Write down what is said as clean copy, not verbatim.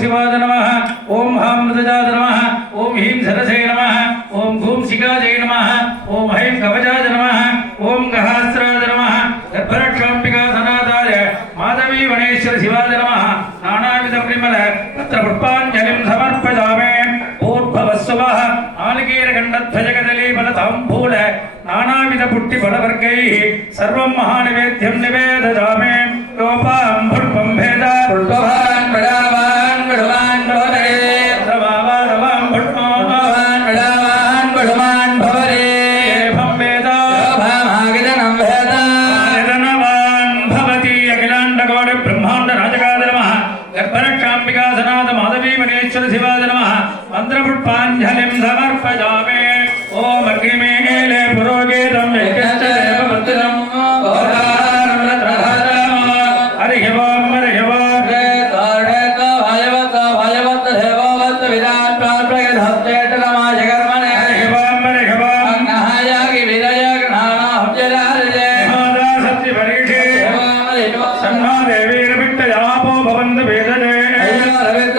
शिवाय नमः ओम हां मृतजाय नमः ओम ह्रीं सरसे नमः ओम घूं शिखाजय नमः ओम हैं कवचाय नमः ओम गहास्त्राय नमः गर्भरक्षाम्बिका सनाताय माधवी वनेश्वर शिवाय नमः नानाविध परिमल पत्र पुष्पाञ्जलिं समर्पयामि भूर्भुवस्सुवः आलिकीरखण्डध्वजकदली बलताम्बूल नानाविध पुट्टि फलवर्गैः सर्वं महानिवेद्यं निवेदयामि योपां भुर्भं भेद पुष्पवान् प्रजावान् बृहवान् भवते प्रभावान् भुर्भवान् प्रजावान् बृहवान् भवते एवं वेद योपामागिदनं वेद निधनवान् भवति अखिलाण्डकोटि ब्रह्माण्ड राजकाय नमः गर्भरक्षाम्बिका सनाथ माधवी मनेश्वर शिवाय नमः मन्त्रपुष्पाञ्जलिं समर्पयामि ओम अग्निमेले पुरोगेतं यज्ञश्चदेववत्तरं Hey,